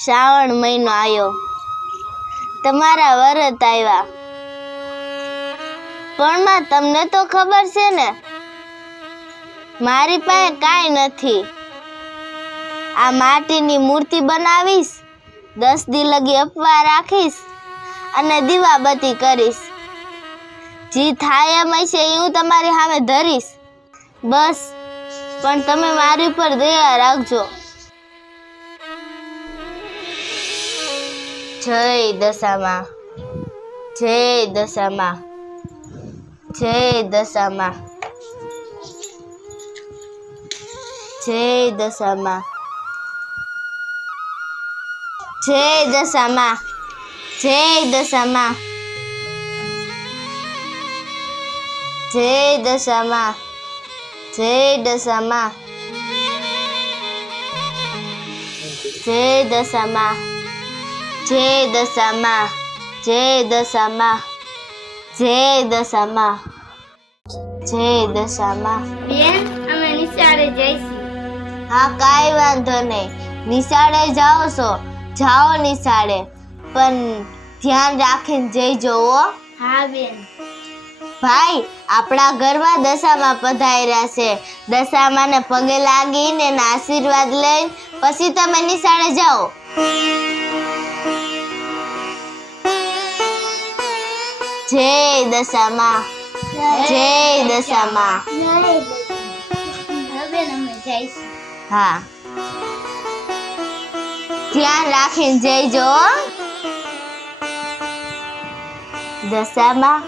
શ્રાવણ મહિનો આવ્યો, તમારા વરત આવ્યા, પણ માં તમને તો ખબર છે ને મારી પાસે કાંઈ નથી. આ માટીની મૂર્તિ બનાવીશ, 10 દી લગી અપવા રાખીશ અને દીવાબત્તી કરીશ. જી થાય એમ હશે એ હું તમારી સામે ધરીશ. બસ, પણ તમે મારી પર દયા રાખજો. જય દશામાં, જય દશામાં, જય દશામાં, જય દશામાં, જય દશામાં, જય દશામાં, જય દશામાં, જય દશામાં, જય દશામાં, જય દશામાં, જય દશામાં, જય દશામાં, જય દશામાં. બેન, અમે નિશાળે જઈશું. હા, કાંઈ વાંધો નહીં. નિશાળે જાઓ છો, જાઓ નિશાળે, પણ ધ્યાન રાખીને જઈજો હો. હા બેન. ભાઈ, આપણા ઘરમાં દશામાં પધાર્યા છે. દશામાને પગે લાગીને એના આશીર્વાદ લઈને પછી તમે નિશાળે જાઓ. જય દશામાં, જય દશામાં. હા બેન, અમે જઈશું. હા, ધ્યાન રાખીને જઈજો હો. દશામાં,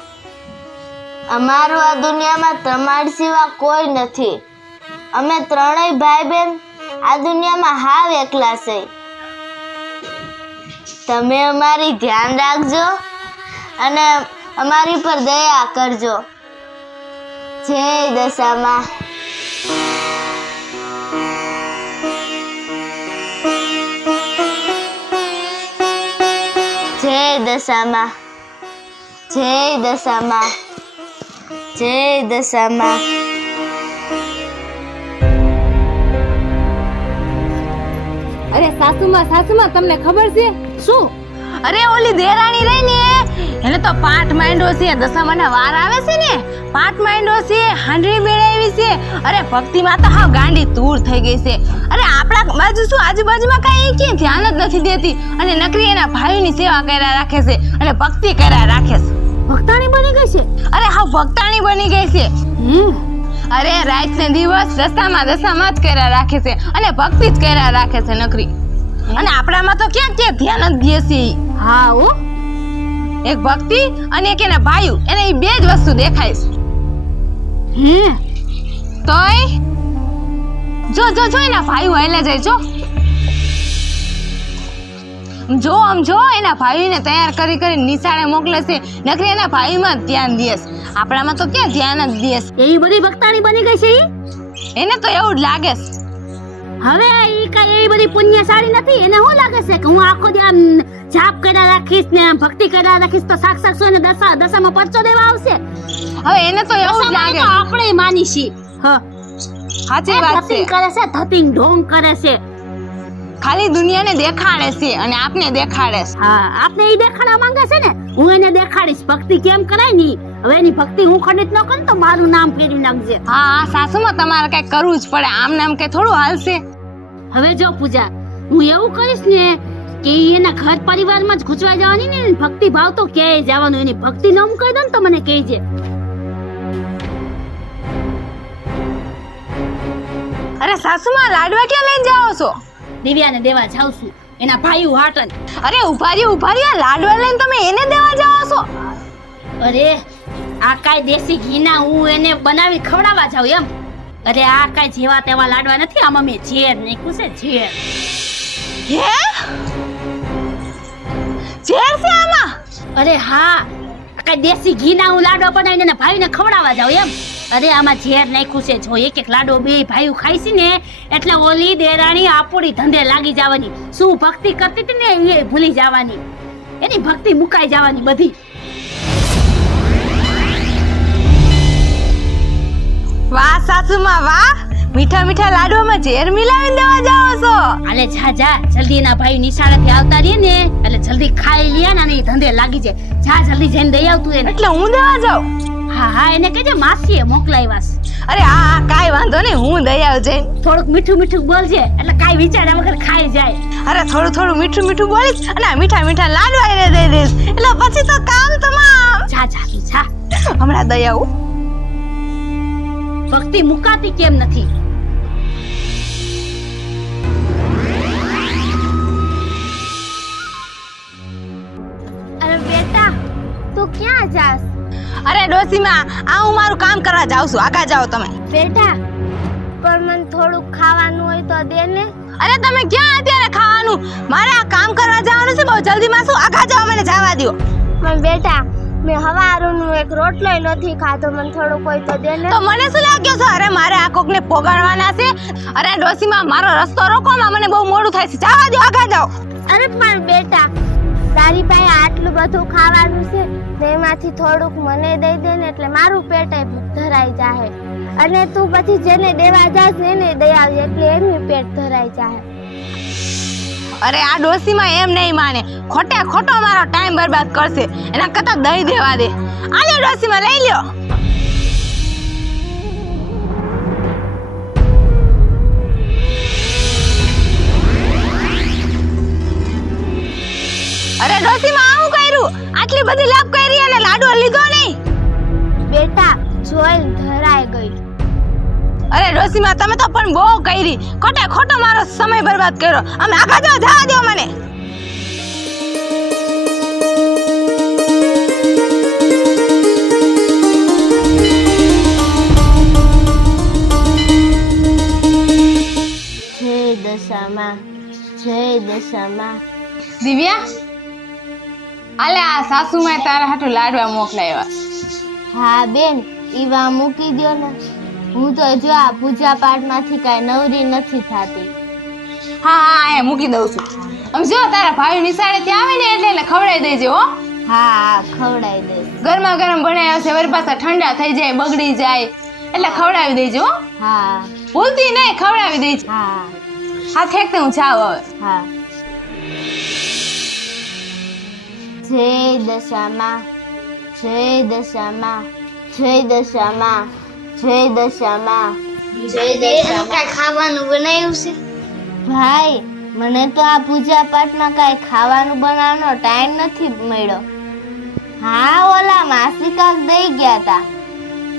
અમારું આ દુનિયામાં તમારી સિવા કોઈ નથી. અમે ત્રણેય ભાઈ બહેન આ દુનિયામાં હાવ એકલા છે. તમે અમારી ધ્યાન રાખજો અને અમારી પર દયા કરજો. જય દશામાં. જય દશામાં, જય દશામાં, જય દશામાં. અરે સાસુમાં તમને ખબર છે શું? અરે ઓલી દેરાણી રહી ને એને તો પાઠ માંડ્યો છે. દશામાના વાર આવે છે ને, પાઠ માંડ્યો છે, હાંડવી બેડાવી છે. અરે ભક્તિમાં તો હાવ ગાંડી તૂર થઈ ગઈ છે. અરે આપણા બાજુ શું આજુબાજુમાં કાંઈ કે ધ્યાન જ નથી દેતી અને નકરી એના ભાઈની સેવા કર્યા રાખે છે અને ભક્તિ કર્યા રાખે છે. ભક્તાણી બની ગઈ છે. અરે હાવ ભક્તાણી બની ગઈ છે. અરે રાત ને દિવસ દશામાં જ કર્યા રાખે છે અને ભક્તિ જ કર્યા રાખે છે નકરી. અને આપણામાં તો ક્યાં ધ્યાન જ દે છે. હા હો, એક ભક્તિ અને એક એના ભાઈ, એને એ બે જ વસ્તુ દેખાય છે. તોય જો એના ભાઈ હાલે જાય. જો એના ભાઈને તૈયાર કરી નિશાળે મોકલે છે, નકરી એના ભાઈમાં જ ધ્યાન દે છે. આપણામાં તો ક્યાં ધ્યાન જ દે છે. એવી બધી ભક્તાણી બની ગઈ છે. એને તો એવું જ લાગે છે. હવે ઈ કઈ એવી બધી પુણ્યશાળી નથી. એને શું લાગે છે કે હું આખો દી આમ જાપ કર્યા રાખીશ ને ભક્તિ કર્યા રાખીશ તો સાક્ષાત સોને દશામાં પરચો દેવા આવશે. હવે એને તો એવું જ લાગે. આપણે માની છીએ. હા, સાચી વાત છે. કરે છે, ધતિંગ ઢોંગ કરે છે. ખાલી દુનિયાને દેખાડે છે અને આપને દેખાડે છે. હા, આપને ઈ દેખાડવા માંગે છે ને, હું એને દેખાડીશ ભક્તિ કેમ કરાય ની. હવે એની ભક્તિ હું ખંડિત ન કરું તો મારું નામ ફેરવી નાખજે. હા, સાસુમાં તમારે કઈ કરવું જ પડે. આમ નામ કઈ થોડું હાલશે. હવે જો પૂજા, હું એવું કરીશ ને કે એના ઘર પરિવારમાં જ ખૂંચવાઈ જવાની ને, ભક્તિ ભાવ તો ક્યાંય જવાનું. એની ભક્તિ ન મૂકી દો ને તો મને કહેજે. અરે સાસુમાં, લાડવા ક્યાં લઈને જાઓ છો? દિવ્યાને દેવા જાઉં છું, એના ભાઈ હાટન. અરે ઉભા રહ્યો, લાડવા લઈને તમે એને દેવા જાઓ છો? અરે આ કાંઈ દેશી ઘીના હું એને બનાવી ખવડાવવા જાઉં એમ. અરે આ કાંઈ જેવા તેવા લાડવા નથી, આમાં મેં ઝેર નાખ્યું છે. ઝેર. હે? ઝેર છે આમાં? અરે હા, કાંઈ દેશી ઘીના હું લાડવા બનાવીને એના ભાઈને ખવડાવવા જાઉં એમ. અરે આમાં ઝેર નાખ્યું છે. જો એક લાડવો બે ભાઈઓ ખાઈ છે ને એટલે ઓલી દેરાણી આપોડી ધંધે લાગી જવાની. શું ભક્તિ કરતી હતી ને એ ભૂલી જવાની. એની ભક્તિ મુકાઈ જવાની બધી. વાહ સાસુમાં વાહ, મીઠા મીઠા લાડવામાં ઝેર મિલાવીને દેવા જાઓ છો. હાલે જા જા જલ્દી એના ભાઈ નિશાળેથી આવતા રહીએ ને એટલે જલ્દી ખાઈ લે ને એ ધંધે લાગી જાય. જા જલ્દી જઈને દઈ આવતું એને. એટલે હું દેવા જાઉં? હા હા એને કહેજે માસીએ મોકલાવ્યા છે. અરે હા કાંઈ વાંધો નહીં, હું દઈ આવજે. થોડુંક મીઠું મીઠું બોલજે એટલે કાંઈ વિચાર્યા વગર ખાઈ જાય. અરે થોડું થોડું મીઠું મીઠું બોલીશ અને આ મીઠા મીઠા લાડવા એને દઈ દઈશ એટલે પછી તો કામ તમામ. જા જા તું જા. હમણાં દઈ આવું. ભક્તિ મુકાતી કેમ નથી? અરે બેટા તું ક્યાં જાસ? અરે ડોસીમાં આ હું મારું કામ કરવા જાઉં છું, આગા જાઓ તમે. બેટા પણ મને થોડુંક ખાવાનું હોય તો દે ને. અરે તમે ક્યાં અત્યારે ખાવાનું? મારે આ કામ કરવા જવાનું છે, બહુ જલ્દીમાં શું, આગા જાઓ, મને જવા દ્યો. પણ બેટા મેં હવારનું એક રોટલોય નથી ખાધો, મને થોડુંક હોય તો દે ને. તો મને શું લાગ્યો છે? અરે મારે આ કોકને પોગાડવાના છે. અરે ડોસીમાં મારો રસ્તો રોકોમાં, મને બહુ મોડું થાય છે, જવા દ્યો, આગા જાઓ. અરે પણ બેટા તારી પાસે આટલું બધું ખાવાનું છે ને એમાંથી થોડુંક મને દઈ દે ને એટલે મારું પેટ ધરાઈ જાય અને તું પછી જેને દેવા જાસ ને એને દઈ આવજે એટલે એનું પેટ ધરાઈ જાય. અરે આ ડોસીમાં એમ નહીં માને, ખોટે ખોટો મારો ટાઈમ બરબાદ કરશે, એના કરતા દઈ દેવા દે. આલે ડોસીમાં લઈ લ્યો. અરે ડોસીમાં આવું કર્યું, આટલી બધી લાભ કરી અને લાડુ લીધો નહીં. બેટા જોઈને ધરાઈ ગઈ. અરે ડોસીમાં તમે તો પણ બહુ કરી, ખોટે ખોટો મારો સમય બરબાદ કર્યો. અમે આગા જાઓ, જવા દો મને. જય દશામાં, જય દશામાં. દિવ્યા, આલે આ સાસુમાએ તારા હાટુ લાડવા મોકલાવ્યા. હા બેન, ઈવા મૂકી દ્યો ને. હું તો જો આ પૂજા પાઠમાંથી કાંઈ નવરી નથી થતી. હા હા એ મૂકી દઉં છું. આમ જો તારા ભાઈ નિશાળે ત્યાં આવે ને એટલે ખવડાવી દેજે હો. હા હા ખવડાવી દઈશ. ગરમા ગરમ બનાવ્યા છે, વળી પાછા ઠંડા થઈ જાય, બગડી જાય એટલે ખવડાવી દેજો હો. હા ભૂલતી નહીં, ખવડાવી દેજે. હા હા ઠેક હું જાવ હવે. હા. જય દશામાં, જય દશામાં, જય દશામાં, જય દશામાં, જય દશામાં. કાંઈ ખાવાનું બનાવ્યું છે? ભાઈ મને તો આ પૂજા પાઠમાં કાંઈ ખાવાનું બનાવવાનો ટાઈમ નથી મળ્યો. હા ઓલા માસી કાક દઈ ગયા તા,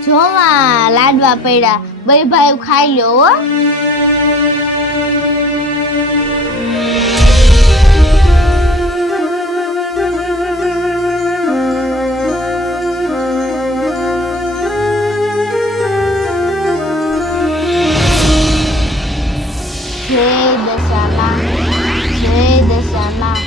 જોવા લાડવા પડ્યા, બે ભાઈ ખાઈ લ્યો હો. જય દશામાં, જય દશામાં.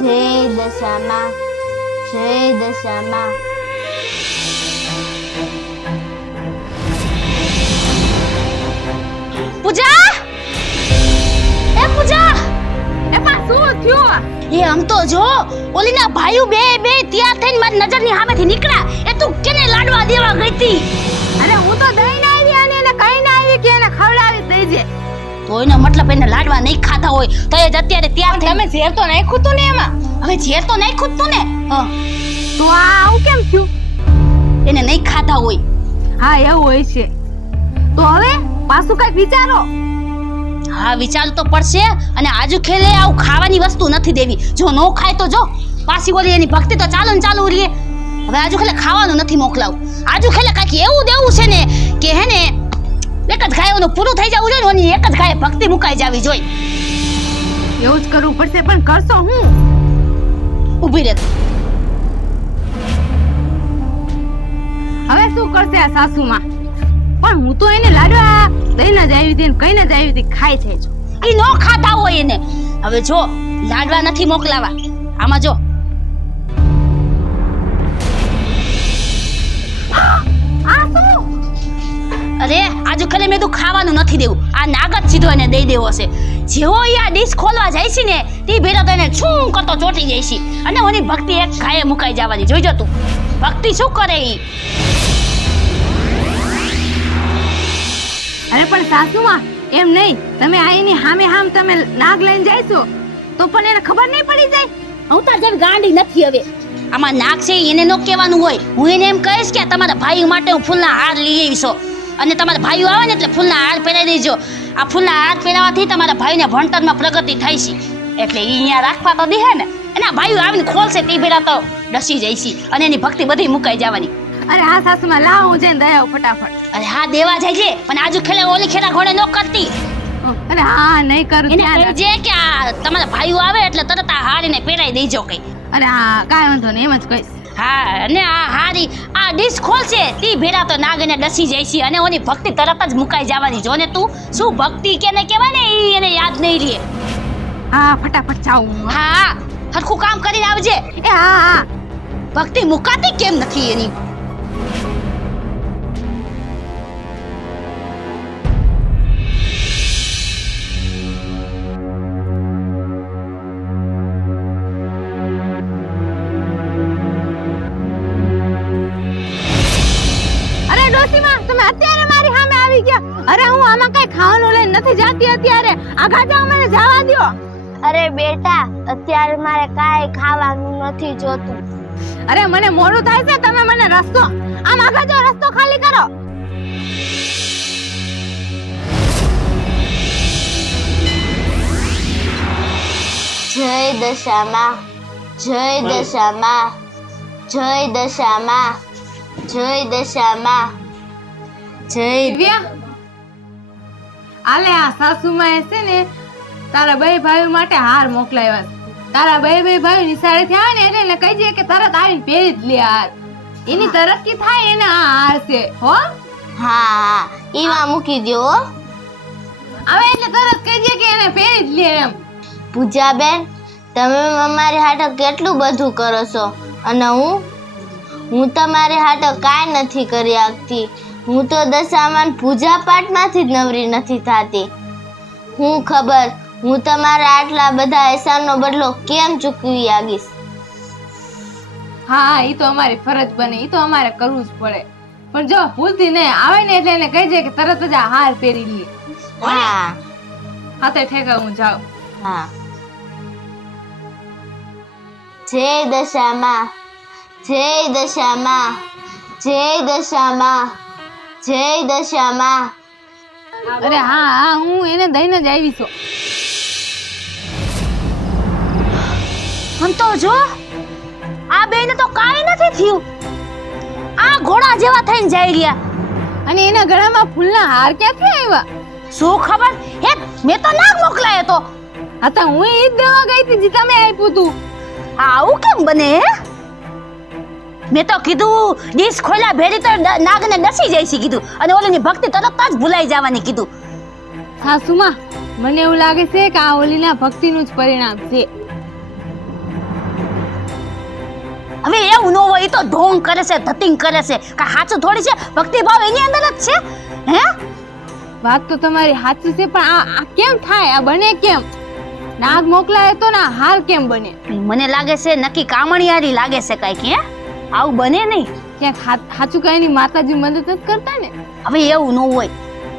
જય દશામાં, જય દશામાં. પૂજા, એ પૂજા, એ પા શું થયું? એ આમ તો જો ઓલીના ભાઈઓ બે તૈયાર થઈને મારી નજરની સામેથી નીકળ્યા. એ તું કેને લાડવા દેવા ગઈ હતી? અરે હું તો દઈને આવી અને એને કહીને આવી કે એને ખવડાવી દેજે. તો એનો મતલબ એને લાડવા નહીં ખાતા હોય તો એ જ અત્યારે તૈયાર થઈ. તમે ઝેર તો નાખ્યું તું ને એમાં? હવે ઝેર તો નાખ્યું જ તું ને. તો આ આવું કેમ થયું? એને નહીં ખાતા હોય. હા એવું હોય છે. તો હવે પાછું કઈક વિચારો. હા વિચાર તો પડશે. અને આજુ ખેલે આવું ખાવાની વસ્તુ નથી દેવી. જો નો ખાય તો જો પાછી ઓલી એની ભક્તિ તો ચાલુ ને ચાલુ રહે. હવે આજુ ખેલે ખાવાનું નથી મોકલાવું. આજુ ખેલે કાંઈક એવું દેવું છે ને કે હે ને એક જ ગાયનું પૂરું થઈ જવું જોઈએ ને એક જ ગાય ભક્તિ મુકાઈ જાવી જોઈએ. એવું જ કરવું પડશે, પણ કરશો હું? ઊભી રહે. હવે શું કરશે આ સાસુમાં? પણ હું તો એને લાડવા દઈને જ આવી હતી ને કઈને જ આવી હતી, ખાય છે જો. ઈ નો ખાતા હોય એને. હવે જો લાડવા નથી મોકલાવા. આમાં જો આ શું? અરે આજુ ખાલી મેં તું ખાવાનું નથી દેવું, આ નાગ જ સીધો એને દઈ દેવો છે. જેવો એ આ ડીશ ખોલવા જાય છે ને તે ભેરો તો એને છું કરતો ચોટી જાય છે અને ઓની ભક્તિ એક ખાએ મુકાઈ જવાની. જોઈજો તું ભક્તિ શું કરે ઈ. અરે પણ સાસુમાં એમ નહીં, તમે આઈની હામે હામ તમે નાગ લઈને જાયશો તો પણ એને ખબર નહીં પડી જાય. હું તાર જેવી ગાંડી નથી હવે. આમાં નાગ છે એને નો કહેવાનું હોય. હું એને એમ કહીશ કે તમારા ભાઈ માટે હું ફૂલના હાર લઈ આવીશો અને તમારા ભાઈઓ આવે ને એટલે ફૂલના હાર પહેરાવી દેજો. આ ફૂલના હાર પહેરાવાથી તમારા ભાઈને ભણતરમાં પ્રગતિ થાય છે એટલે ઈ અહીંયા રાખવા તો દે ને. એના ભાઈઓ આવીને ખોલશે તે ભેરા તો ડસી જાય છે અને એની ભક્તિ બધી મુકાઈ જવાની. અરે હા સાસુમાં, લાવો હું જઈને દઈ આવું ફટાફટ. અરે હા દેવા જાય છે પણ આજુ ખેલે ઓલી ખેડા ઘોડે નો કરતી. અરે હા નહીં કરું, એને ધ્યાન કહેજે કે આ તમારા ભાઈઓ આવે એટલે તરત આ હારીને પહેરાવી દેજો કઈ. અરે હા કાંઈ વાંધો નહીં, એમ જ કહીશ. હા અને આ હારી આ ડીશ ખોલશે તી ભેરા તો નાગને ડસી જાય છે અને ઓની ભક્તિ તરત જ મુકાઈ જવાની. જો ને તું શું ભક્તિ કેને કહેવાય ને ઈ એને યાદ નહીં રહે. હા ફટાફટ જાઉં. હા હરખું કામ કરીને આવજે. એ હા હા. ભક્તિ મુકાતી કેમ નથી એની? તમે અત્યારે મારી સામે આવી ગયા. અરે હું આમાં કઈ ખાવાનું લઈને નથી જાતી અત્યારે. આગા જાઓ, મને જવા દ્યો. અરે બેટા, અત્યારે મારે કાંઈ ખાવાનું નથી જોતું. અરે મને મોડું થાય છે, તમે મને રસ્તો આમ આગા જાઓ, રસ્તો ખાલી કરો. જય દશામાં, જય દશામાં, જય દશામાં, જય દશામાં, જય. દિવ્યા, આલે આ સાસુમાં છે ને તારા બે ભાઈઓ માટે હાર મોકલાવ્યા છે. તારા બે ભાઈઓ નિશાળે થી આવે ને એટલે એને કહી દે કે તરત આવીને પહેરી જ લે હાર. એની તરક્કી થાય એને આ હાર છે હો. હા હા ઈમાં મૂકી દો હો. આવે એટલે તરત કહી દે કે એને પહેરી જ લે એમ. પૂજાબેન, તમે અમારી હાટે કેટલું બધું કરો છો અને હું તમારી હાટે કાંઈ નથી કરી શકતી. હું તો દશામાન પૂજા પાઠમાંથી જ નવરી નથી થતી. હું ખબર હું તમારા આટલા બધા એહસાનનો બદલો કેમ ચૂકવી આવીશ. હા ઈ તો અમારી ફરજ બને, ઈ તો અમારે કરવું જ પડે. પણ જો ભૂલથી નહીં આવે ને એટલે એને કહી દે કે તરત જ આ હાર પહેરી લે. હા હાથે ઠેકા હું જાઉં. હા. જય દશામાં, જય દશામાં, જય દશામાં, જય દશામાં. અરે હા હા હું એને દઈને જ આવી છું. આમ તો જો આ બેને તો કાંઈ નથી થયું. આ ઘોડા જેવા થઈને જઈ રહ્યા. અને એના ગળામાં ફૂલના હાર ક્યાંથી આવ્યા? શું ખબર? હે મેં તો નાગ મોકલાયો તો. હા તો હું ઈ જ દેવા ગઈ હતી જે તમે આપ્યું તું. આવું કેમ બને? મેં તો કીધું ડીશ ખોલ્યા ભેરી તો નાગને ડસી જાય છે કીધું અને ઓલીની ભક્તિ તરત જ ભૂલાઈ જવાની કીધું. સાસુમાં મને એવું લાગે છે કે આ ઓલીના ભક્તિનું જ પરિણામ છે. હવે એવું ન હોય તો ઢોંગ કરે છે, ધતિંગ કરે છે. કા સાચું થોડી છે? ભક્તિ ભાવ એની અંદર જ છે. હે વાત તો તમારી સાચી છે પણ આ કેમ થાય? આ બને કેમ? નાગ મોકલાય તો ના હાર કેમ બને? મને લાગે છે નક્કી કામણિયારી લાગે છે કાંઈક. હે આવું બને નહીં. ક્યાંક સાચું કઈ ની માતાજી મદદ નથી કરતા ને? હવે એવું ન હોય.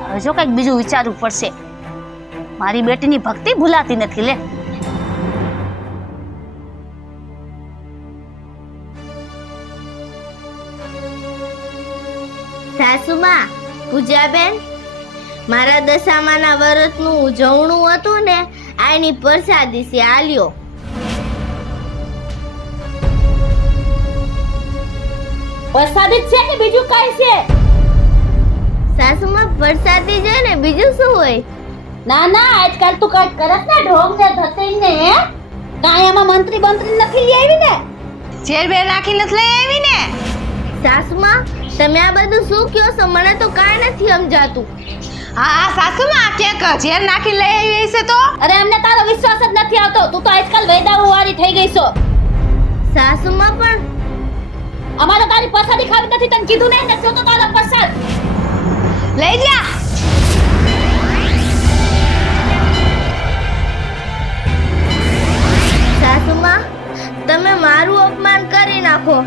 હવે જો કંઈક બીજું વિચારવું પડશે. મારી બેટીની ભક્તિ ભૂલાતી નથી લે. સાસુમાં, પૂજાબેન, મારા દશામાના વ્રતનું ઉજવણું હતું ને આની પ્રસાદી છે, આલ્યો. પ્રસાદી છે કે બીજું કાંઈ છે? સાસુમાં પ્રસાદી છે ને બીજું શું હોય? ના ના આજકાલ તું કાંઈક કરસ ને ઢોંગ ને ધતિંગ ને. હે કાંઈ એમાં મંત્રી બંત્રી નથી લઈ આવી ને? ઝેર બેર નાખી નથી લઈ આવી ને? સાસુમાં, તમે આ બધું શું કહો છો? મને તો કાંઈ નથી સમજાતું. હા સાસુમાં ક્યાંક ઝેર નાખી લઈ આવી છે તો? અરે અમને તારો વિશ્વાસ જ નથી આવતો. તું તો આજકાલ વેદાઓ વાળી થઈ ગઈ છો. સાસુમાં પણ અમારે તારી પ્રસાદી ખાવી નથી તને કીધું નહીં ને? જો તો તારો પ્રસાદ લઈ જા. સાસુમાં, તમે મારું અપમાન કરી નાખો,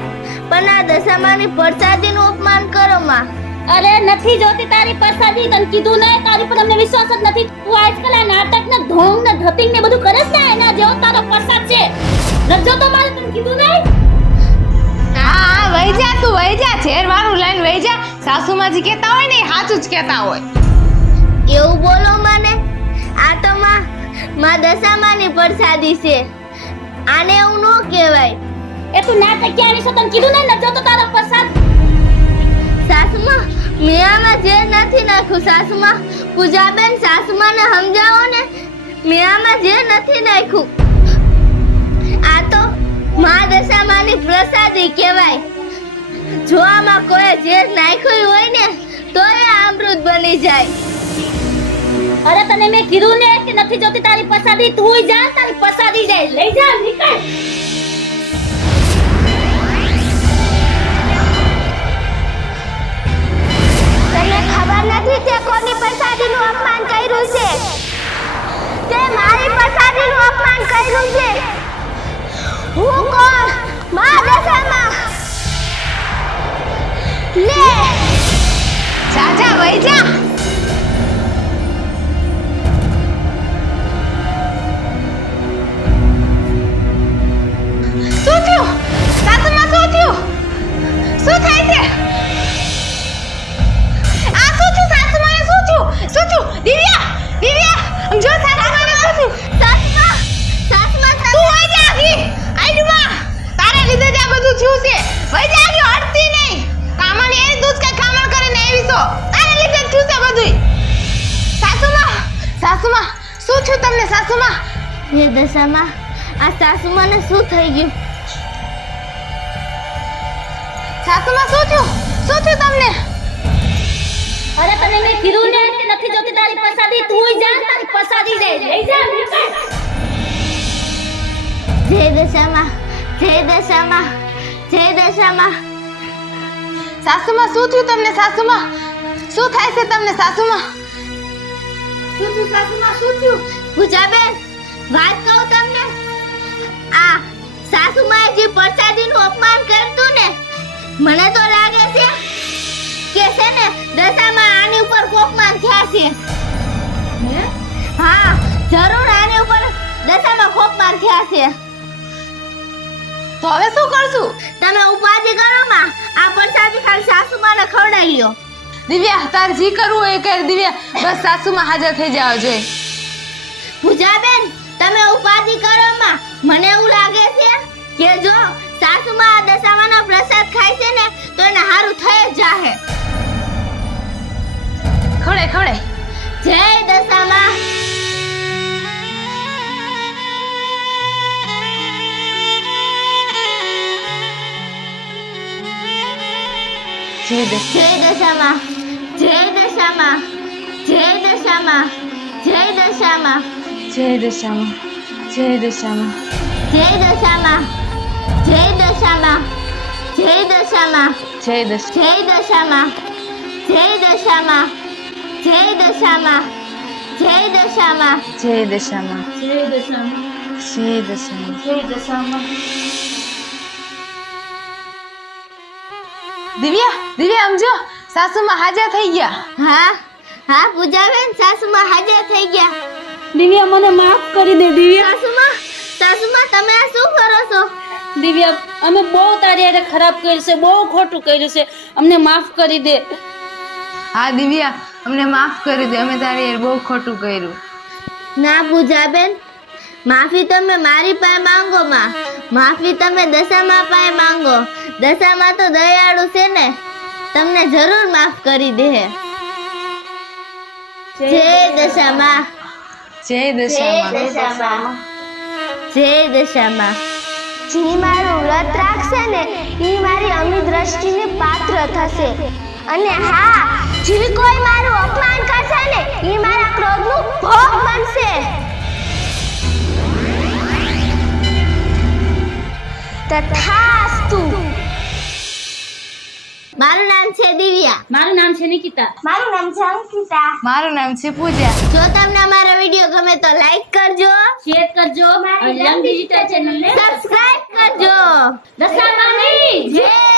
પણ આ દશામાની પ્રસાદીનું અપમાન કરો માં. અરે નથી જોતી તારી પ્રસાદી, તને કીધું ને તારી પર અમને વિશ્વાસ જ નથી. તું આજકાલ આ નાટક ને ઢોંગ ને ધતિંગ ને બધું કરે છે ને, એના જેવો તારો પ્રસાદ છે. નથી તો મારે તને કીધું નહીં. હા વહી જા, તું વહી જા, ઝેર વાળું લઈને વહી જા. સાસુમાજી કહેતા હોય ને એ સાચું જ કહેતા હોય. એવું બોલો મને. આ તો માં દશામાની પ્રસાદી છે, આને એવું ન કહેવાય. એ તું નાટક ક્યાં આવી છે, તને કીધું ને નથી તો તારો પ્રસાદ. સાસુમાં, મેં આમાં ઝેર નથી નાખ્યું. સાસુમાં, પૂજાબેન સાસુમાને સમજાવો ને, મેં આમાં ઝેર નથી નાખ્યું. આ તો મા દશામાની પ્રસાદી કહેવાય. જો આમાં કોઈ ઝેર નાખ્યું હોય ને તો એ અમૃત બની જાય. અરે તને મેં કીધું ને કે નથી જોતી તારી પ્રસાદી, તું જા, તારી પ્રસાદી જાય. લઈ જા, નીકળ. તને ખબર નથી તે કોની પ્રસાદીનું અપમાન કર્યું છે? તે મારી પ્રસાદીનું અપમાન કર્યું છે. હું કોણ? મા દશામાં. લે જા જા, વહી જા. શું થયું? સાસુમાં શું થયું? શું થાય છે? આ શું થયું? સાસુમાને શું થયું? શું થયું? દિવ્યા, દિવ્યા, આમ જો સાસુમાને શું થયું? સાસુમા, તું વહી જા આગી. આઈડમાં તારા લીધે જ આ બધું થયું છે. વહી જા આગી, હટતી નહીં. કામણી એની દૂધ કે કામણ કરીને આવી છો. તારા લીધે જ થયું છે બધુંય. સાસુમા, સાસુમા, શું થયું તમને સાસુમા? હે દશામાં, આ સાસુમાને શું થઈ ગયું? સાસુમા શું થયું? શું થયું તમને? અરે તને મેં કીધું ને કે નથી જોતી તારી પ્રસાદી, તું જા, તારી પ્રસાદી જાય. લઈ જા, નીકળ. જય દશામાં, જય દશામાં, જય દશામાં. સાસુમા શું થયું તમને સાસુમા? શું થાય છે તમને સાસુમા? શું થયું સાસુમા, શું થયું? પૂજાબેન, વાત કહું તમને. આ સાસુમાએ જે પ્રસાદીનું અપમાન કર્યું ને, મને તો લાગે છે કે ને દશામાં આની ઉપર કોપમાન થયા છે. હા, જરૂર આની ઉપર દશામાં કોપમાન થયા છે. તો હવે શું કરશું? તમે ઉપાધિ કરો માં, આ પ્રસાદી ખાલી સાસુમાને ખવડાવી લ્યો. દિવ્યા, તાર જી કરવું હોય એ કર દિવ્યા, બસ સાસુમાં હાજર થઈ જવા જોઈએ. પૂજાબેન, તમે ઉપાધિ કરો માં. મને એવું લાગે છે કે જો સાસુમાં આ દશામાનો પ્રસાદ ખાય છે ને તો એને સારું થઈ જ જાહે. ખવડે ખવડે. જય દશામાં. જય દશામાં, જય દશામાં, જય દશામાં, જય દશામાં, જય દશામાં, જય દશામાં, જય દશામાં, જય દશામાં, જય દશામાં, જય જય દશામાં, દશામાં, જય દશામાં, જય દશામાં, જય દશામાં, જય દશામાં, જય દશામાં, જય દશામાં. જય દશામાં. દિવ્યા, દિવ્યા સમજો, સાસુમાં હાજર થઈ ગયા. હા હા પૂજાબેન, સાસુમાં હાજર થઈ ગયા. દિવ્યા, મને માફ કરી દે દિવ્યા. સાસુમાં, સાસુમાં તમે આ શું કરો છો? દિવ્યા, અમે બહુ તારી હારે ખરાબ કર્યું છે, બહુ ખોટું કર્યું છે, અમને માફ કરી દે. હા દિવ્યા, અમને માફ કરી દે, અમે તારી હારે બહુ ખોટું કર્યું. ના પૂજાબેન, માફી તમે મારી પાસે માંગો માં, માફી તમે દશામાં પાસે માંગો. દશામાં તો દયાળુ છે ને, તમને જરૂર માફ કરી દે. જય દશામાં, જય દશામાં, જય દશામાં. જે મારું વ્રત રાખશે ને એ મારી અમી દ્રષ્ટિને પાત્ર થશે. અને હા, જે કોઈ મારું અપમાન કરશે ને એ મારા ક્રોધનું ભોગ બનશે. તથાસ્તુ. મારું નામ છે દિવ્યા. મારું નામ છે નિકિતા. મારું નામ છે અંકિતા. મારું નામ છે પૂજા. જો તમને અમારો વિડીયો ગમે તો લાઈક કરજો, શેર કરજો અને લંબી ડિજિટલ ચેનલને સબસ્ક્રાઇબ કરજો. દશામાની જય.